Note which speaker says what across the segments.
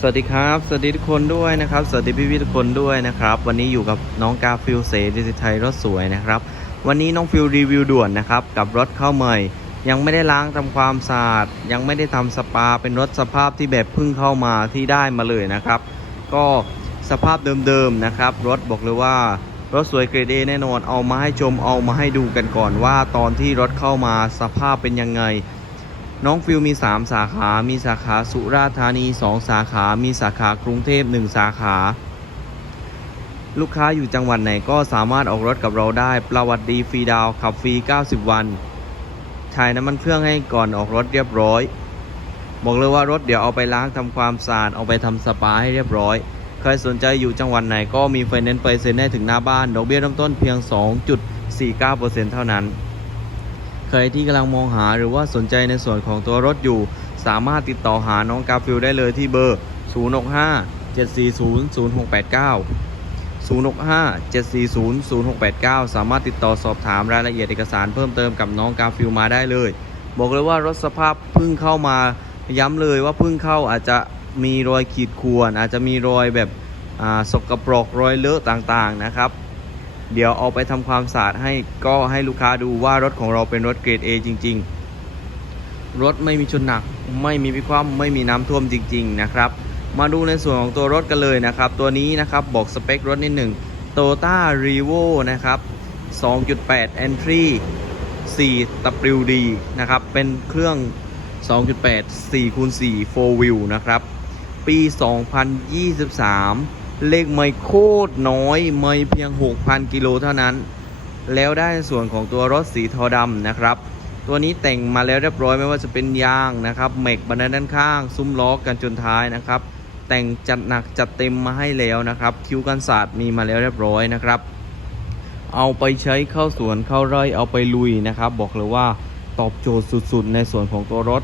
Speaker 1: สวัสดีครับ สวัสดีทุกคนด้วยนะครับ สวัสดีพี่ๆทุกคนด้วยนะครับ วันนี้อยู่กับน้องกาฟิลเสดิจิไทยรถสวยนะครับ วันนี้น้องฟิลรีวิวด่วนนะครับ กับรถเข้าใหม่ ยังไม่ได้ล้างทำความสะอาด ยังไม่ได้ทำสปา เป็นรถสภาพที่แบบเพิ่งเข้ามาที่ได้มาเลยนะครับ ก็สภาพเดิมๆนะครับ รถบอกเลยว่ารถสวยเกรดเอแน่นอน เอามาให้ชม เอามาให้ดูกันก่อนว่า ตอนที่รถเข้ามาสภาพเป็นยังไง น้องฟิลมี 3 สาขา มีสาขาสุราษฎร์ธานี 2 สาขา มีสาขากรุงเทพ 1 สาขา ลูกค้าอยู่จังหวัดไหนก็สามารถออกรถกับเราได้ ประวัติดีฟรีดาวขับฟรี 90 วัน ถ่ายน้ำมันเครื่องให้ก่อนออกรถเรียบร้อย บอกเลยว่ารถเดี๋ยวเอาไปล้างทำความสะอาด เอาไปทำสปาให้เรียบร้อย ใครสนใจอยู่จังหวัดไหนก็มีไฟแนนซ์ไปเซ็นได้ถึงหน้าบ้าน ดอกเบี้ยเริ่มต้นเพียง 2.49%เท่านั้น ใครที่กำลังมองหาหรือว่าสนใจในส่วนของตัวรถอยู่ สามารถติดต่อหาน้องกาฟิลได้เลยที่เบอร์ 065 740 0689 065 740 0689 สามารถติดต่อสอบถามรายละเอียดเอกสารเพิ่มเติมกับน้องกาฟิลมาได้เลย บอกเลยว่ารถสภาพเพิ่งเข้ามาย้ำเลยว่าเพิ่งเข้าอาจจะมีรอยขีดข่วนอาจจะมีรอยแบบสกปรกรอยเลอะต่างๆนะครับ เดี๋ยวเอาไปทำความสะอาดให้ก็ให้ลูกค้าดูว่ารถของเราเป็นรถเกรด A จริง ๆ รถไม่มีชนหนัก ไม่มีพิความไม่มีน้ำท่วมจริง ๆ นะครับ มาดูในส่วนของตัวรถกันเลยนะครับ ตัวนี้นะครับบอกสเปครถนิดหนึ่ง Toyota r e v o นะครับ 2.8 Entry 4 WD นะครับ เป็นเครื่อง 2.8 4คูณ4 4 wheel นะครับ ปี 2023 เลขไม่โคตรน้อยไม่เพียง 6,000 กิโลเท่านั้น แล้วได้ในส่วนของตัวรถสีเทาดำนะครับ ตัวนี้แต่งมาแล้วเรียบร้อยไม่ว่าจะเป็นยางนะครับเมกบันไดด้านข้าง ซุ้มล้อกันจนท้ายนะครับ แต่งจัดหนักจัดเต็มมาให้แล้วนะครับ คิ้วกันศาสตร์มีมาแล้วเรียบร้อยนะครับ เอาไปใช้เข้าสวนเข้าไร่เอาไปลุยนะครับ บอกเลยว่าตอบโจทย์สุดๆ ในส่วนของตัวรถ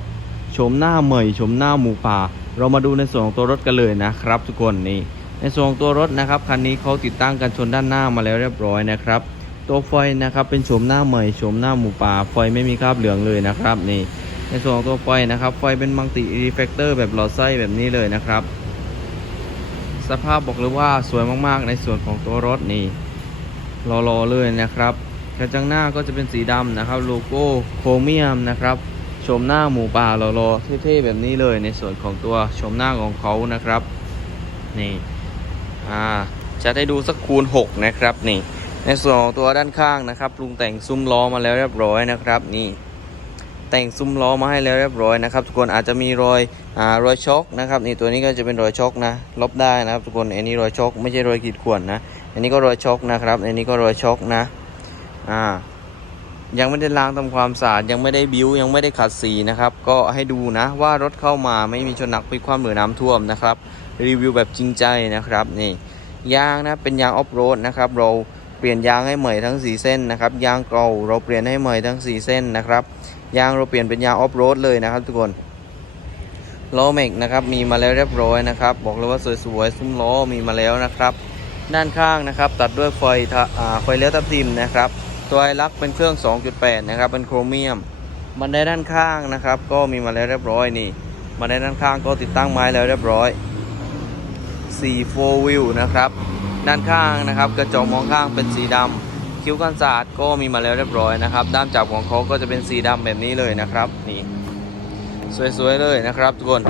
Speaker 1: ชมหน้าเหมยชมหน้าหมูป่า เรามาดูในส่วนของตัวรถกันเลยนะครับ ทุกคนนี่ ในส่วนตัวรถนะครับคันนี้เขาติดตั้งกันชนด้านหน้ามาแล้วเรียบร้อยนะครับ ตัวไฟนะครับเป็นชมหน้าใหม่ชมหน้าหมูป่าไฟไม่มีคราบเหลืองเลยนะครับนี่ในส่วนของตัวไฟนะครับ ไฟเป็นมัลติรีเฟกเตอร์แบบหลอดไส้แบบนี้เลยนะครับ สภาพบอกเลยว่าสวยมากๆ ในส่วนของตัวรถนี่รอๆเลยนะครับกระจังหน้าก็จะเป็นสีดำนะครับโลโก้โครเมียมนะครับชมหน้าหมูป่ารอๆเท่ๆแบบนี้เลยในส่วนของตัวชมหน้าของเขานะครับนี่ อ่าจะได้ดูสักคูณ 6 นะครับนี่ ในส่วนของตัวด้านข้างนะครับปรุงแต่งซุ้มล้อมาแล้วเรียบร้อยนะครับ นี่ แต่งซุ้มล้อมาให้แล้วเรียบร้อยนะครับ ทุกคนอาจจะมีรอยอ่ารอยช็อคนะครับ นี่ตัวนี้ก็จะเป็นรอยช็อคนะลบได้นะครับ ทุกคนอันนี้รอยช็อคไม่ใช่รอยขีดข่วนนะอันนี้ก็รอยช็อคนะครับอันนี้ก็รอยช็อคนะอ่ายังไม่ได้ล้างทำความสะอาดยังไม่ได้บิ้วยังไม่ได้ขัดสีนะครับ ก็ให้ดูนะว่ารถเข้ามาไม่มีชนหนักพลิกความหรือน้ำท่วมนะครับ รีวิวแบบจริงใจนะครับนี่ยางนะเป็นยางออฟโรดนะครับเราเปลี่ยนยางให้ใหม่ทั้ง 4 เส้นนะครับยางเก่าเราเปลี่ยนให้ใหม่ทั้ง 4 เส้นนะครับยางเราเปลี่ยนเป็นยางออฟโรดเลยนะครับ ทุกคนล้อแม็กนะครับมีมาแล้วเรียบร้อยนะครับบอกเลยว่าสวยๆซุ้มล้อมีมาแล้วนะครับ ด้านข้างนะครับตัดด้วยไฟทะอ่าไฟเลี้ยวทับทิมนะครับตัวไอลักเป็นเครื่อง 2.8 นะครับเป็นโครเมียมบันไดด้านข้างนะครับ ก็มีมาแล้วเรียบร้อยนี่บันไดด้านข้างก็ติดตั้งไม้แล้วเรียบร้อย 4 4 wheel นะครับ ด้านข้างนะครับ กระจกมองข้างเป็นสีดำคิ้วกันศาสตร์ก็มีมาแล้วเรียบร้อยนะครับ ด้ามจับของเขาก็จะเป็นสีดำแบบนี้เลยนะครับ นี่ สวยๆเลยนะครับทุกคน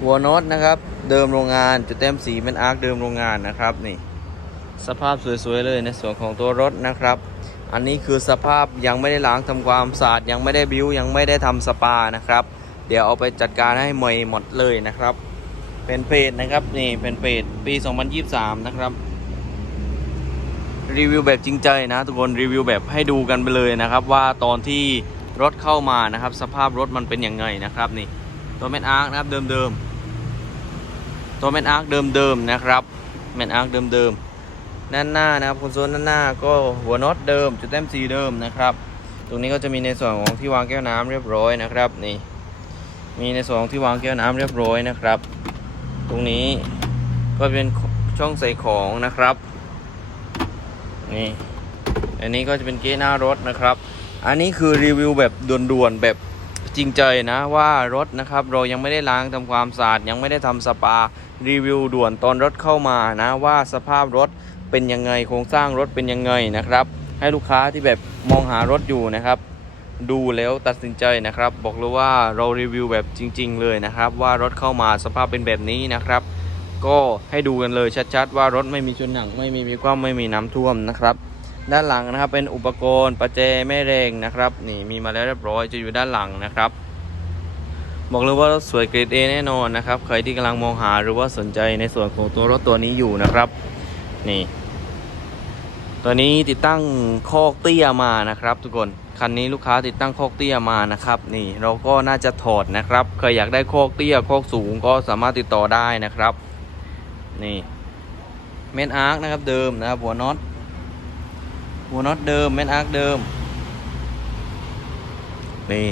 Speaker 1: หัวน็อตนะครับ เดิมโรงงานจุดเต็มสีเป็นอาร์คเดิมโรงงานนะครับ นี่ สภาพสวยๆเลยในส่วนของตัวรถนะครับอันนี้คือสภาพยังไม่ได้ล้างทำความสะอาดยังไม่ได้บิ้วยังไม่ได้ทำสปานะครับ เดี๋ยวเอาไปจัดการให้ใหม่หมดเลยนะครับ เป็นเพจนะครับนี่เป็นเพจปี 2023 นะครับ รีวิวแบบจริงใจนะ ทุกคนรีวิวแบบให้ดูกันไปเลยนะครับ ว่าตอนที่รถเข้ามานะครับ สภาพรถมันเป็นยังไงนะครับนี่ตัวแมนอาร์คนะครับเดิมๆตัวแมนอาร์คเดิมๆนะครับแมนอาร์คเดิมๆด้านหน้านะครับคอนโซลด้านหน้าก็หัวน็อตเดิม จุดเต็มสีเดิมนะครับ ตรงนี้ก็จะมีในส่วนของที่วางแก้วน้ำเรียบร้อยนะครับนี่มีในส่วนของที่วางแก้วน้ำเรียบร้อยนะครับ ตรงนี้ก็เป็นช่องใส่ของนะครับ นี่ อันนี้ก็จะเป็นเก๊หน้ารถนะครับ อันนี้คือรีวิวแบบด่วนๆแบบจริงใจนะว่ารถนะครับเรายังไม่ได้ล้างทำความสะอาดยังไม่ได้ทำสปารีวิวด่วนตอนรถเข้ามานะว่าสภาพรถเป็นยังไงโครงสร้างรถเป็นยังไงนะครับ ให้ลูกค้าที่แบบมองหารถอยู่นะครับ ดูแล้วตัดสินใจนะครับ บอกเลยว่าเรารีวิวแบบจริง ๆ เลยนะครับ ว่ารถเข้ามาสภาพเป็นแบบนี้นะครับ ก็ให้ดูกันเลยชัดๆ ว่ารถไม่มีชนหนังไม่มีมีความไม่มีน้ำท่วมนะครับ ด้านหลังนะครับเป็นอุปกรณ์ประแจแม่แรงนะครับ นี่มีมาแล้วเรียบร้อยจะอยู่ด้านหลังนะครับ บอกเลยว่ารถสวยเกรด A แน่นอนนะครับใครที่กำลังมองหาหรือว่าสนใจในส่วนของตัวรถตัวนี้อยู่นะครับ นี่ ตัวนี้ติดตั้งคอกเตี้ยมานะครับ ทุกคนคันนี้ลูกค้าติดตั้งคอกเตี้ยมานะครับ นี่เราก็น่าจะถอดนะครับใครอยากได้คอกเตี้ยคอกสูงก็สามารถติดต่อได้นะครับ นี่เมนอาร์คนะครับเดิมนะครับหัวน็อตหัวน็อตเดิมเมนอาร์คเดิมนี่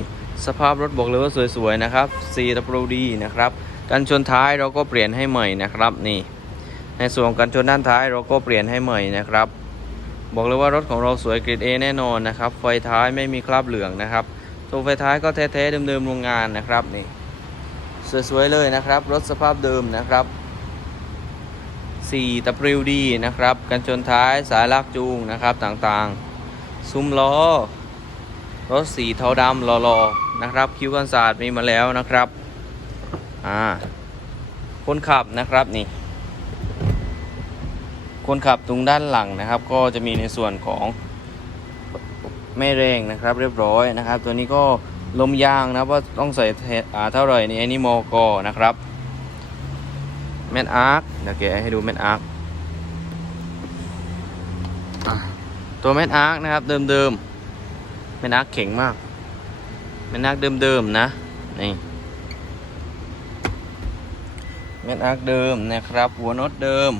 Speaker 1: สภาพรถบอกเลยว่าสวยๆนะครับ 4WD นะครับกันชนท้ายเราก็เปลี่ยนให้ใหม่นะครับ นี่ ในส่วนกันชนด้านท้ายเราก็เปลี่ยนให้ใหม่นะครับ บอกเลยว่ารถของเราสวยเกรด A แน่นอนนะครับ ไฟท้ายไม่มีคราบเหลืองนะครับตัวไฟท้ายก็แท้ๆเดิมๆโรงงานนะครับนี่สวยๆเลยนะครับ รถสภาพเดิมนะครับ4 WD นะครับ กันชนท้ายสายลากจูงนะครับต่างๆ ซุ้มล้อ รถสีเทาดำหล่อๆนะครับ คิ้วกันศาสตร์มีมาแล้วนะครับอ่าคนขับนะครับนี่ คนขับตรงด้านหลังนะครับ ก็จะมีในส่วนของแม่แรงนะครับ เรียบร้อยนะครับ ตัวนี้ก็ลมยางนะว่าต้องใส่เท่าไหร่นี่อันนี้มอกอนะครับแมนอาร์คเดี๋ยวแกให้ดูแมนอาร์คตัวแมนอาร์คนะครับเดิมๆแมนอาร์คเข่งมากแมนอาร์คเดิมๆนะนี่แมนอาร์คเดิมนะครับ หัวน็อตเดิม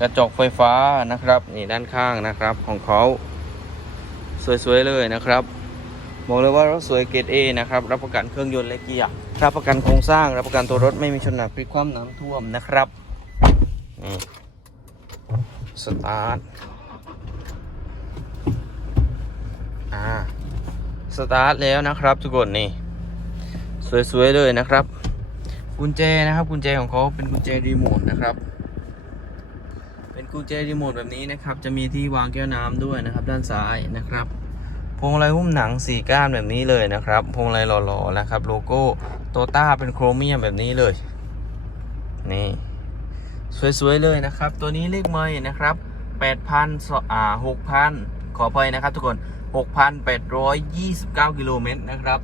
Speaker 1: กระจกไฟฟ้านะครับ นี่ด้านข้างนะครับของเขาสวยๆเลยนะครับบอกเลยว่ารถสวยเกรด A นะครับ รับประกันเครื่องยนต์และเกียร์รับประกันโครงสร้าง รับประกันตัวรถไม่มีชนหนักพลิกคว่ำน้ำท่วมนะครับนี่สตาร์ทอ่าสตาร์ทแล้วนะครับ ทุกคนนี่สวยๆเลยนะครับ กุญแจนะครับ กุญแจของเขาเป็นกุญแจรีโมทนะครับ เป็นกุญแจรีโมทแบบนี้นะครับ จะมีที่วางแก้วน้ำด้วยนะครับ ด้านซ้ายนะครับ พวงมาลัยหุ้มหนังสี่ก้านแบบนี้เลยนะครับ พวงมาลัยหล่อๆนะครับ โลโก้โตต้าเป็นโครเมียมแบบนี้เลย นี่ สวยๆเลยนะครับ ตัวนี้เลขไม่นะครับ8,000อ่า6,000ขอไปนะครับทุกคน 6,829 กิโลเมตรนะครับ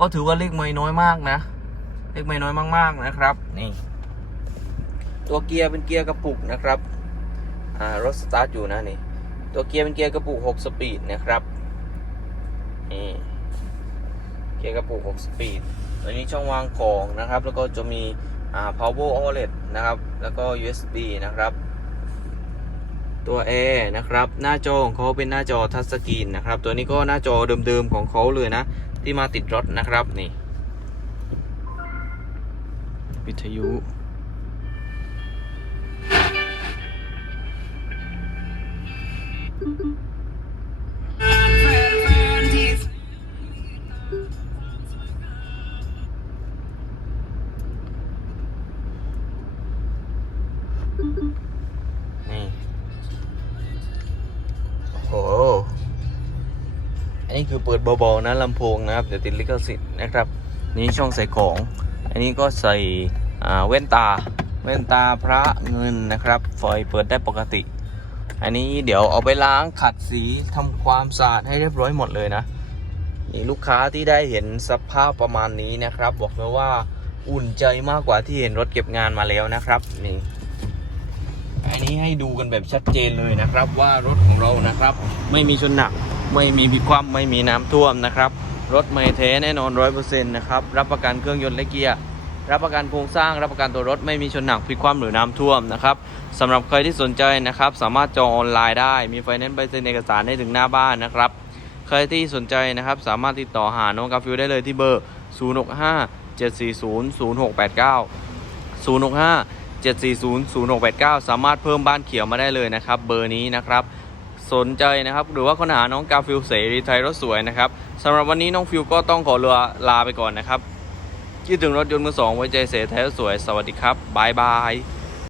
Speaker 1: ก็ถือว่าเลขไม่น้อยมากนะ เลขไม่น้อยมากๆนะครับ นี่ ตัวเกียร์เป็นเกียร์กระปุกนะครับ รถสตาร์ทอยู่นะนี่ ตัวเกียร์เป็นเกียร์กระปุก 6 สปีดนะครับ นี่ เกียร์กระปุก 6 สปีด ตัวนี้ช่องวางของนะครับ แล้วก็จะมีอ่า power outlet นะครับ แล้วก็ USB นะครับ ตัว A นะครับ หน้าจอของเขาเป็นหน้าจอทัชสกรีนนะครับ ตัวนี้ก็หน้าจอเดิมๆของเขาเลยนะ ที่มาติดรถนะครับ นี่ วิทยุ นี้คือเปิดเบาๆนะลำโพงนะครับเดี๋ยวติดลิขสิทธิ์นะครับนี่ช่องใส่ของ อันนี้ก็ใส่แว่นตาแว่นตาพระเงินนะครับไฟเปิดได้ปกติ อันนี้เดี๋ยวเอาไปล้างขัดสีทำความสะอาดให้เรียบร้อยหมดเลยนะนี่ลูกค้าที่ได้เห็นสภาพประมาณนี้นะครับ บอกเลยว่าอุ่นใจมากกว่าที่เห็นรถเก็บงานมาแล้วนะครับนี่อันนี้ให้ดูกันแบบชัดเจนเลยนะครับว่ารถของเรานะครับ ไม่มีชนหนัก ไม่มีพิความไม่มีน้ำท่วมนะครับ รถไม่แท้แน่นอนร้อยเปอร์เซ็นต์นะครับ รับประกันเครื่องยนต์และเกียร์รับประกันโครงสร้างรับประกันตัวรถไม่มีชนหนักพลิกคว่ำหรือน้ำท่วมนะครับสำหรับใครที่สนใจนะครับ สามารถจองออนไลน์ได้ มีไฟแนนซ์ใบเซ็นเอกสารได้ถึงหน้าบ้านนะครับ ใครที่สนใจนะครับ สามารถติดต่อหาน้องกาฟิวได้เลยที่เบอร์ 065 740 0689 065 740 0689 สามารถเพิ่มบ้านเขียวมาได้เลยนะครับ เบอร์นี้นะครับ สนใจนะครับหรือว่าค้นหาน้องกาฟิลเสรีไทยรถสวยนะครับสำหรับวันนี้น้องฟิลก็ต้องขอเรือลาไปก่อนนะครับคิดถึงรถยนต์มือสองไว้ใจเสรีไทยรถสวย สวัสดีครับบายบาย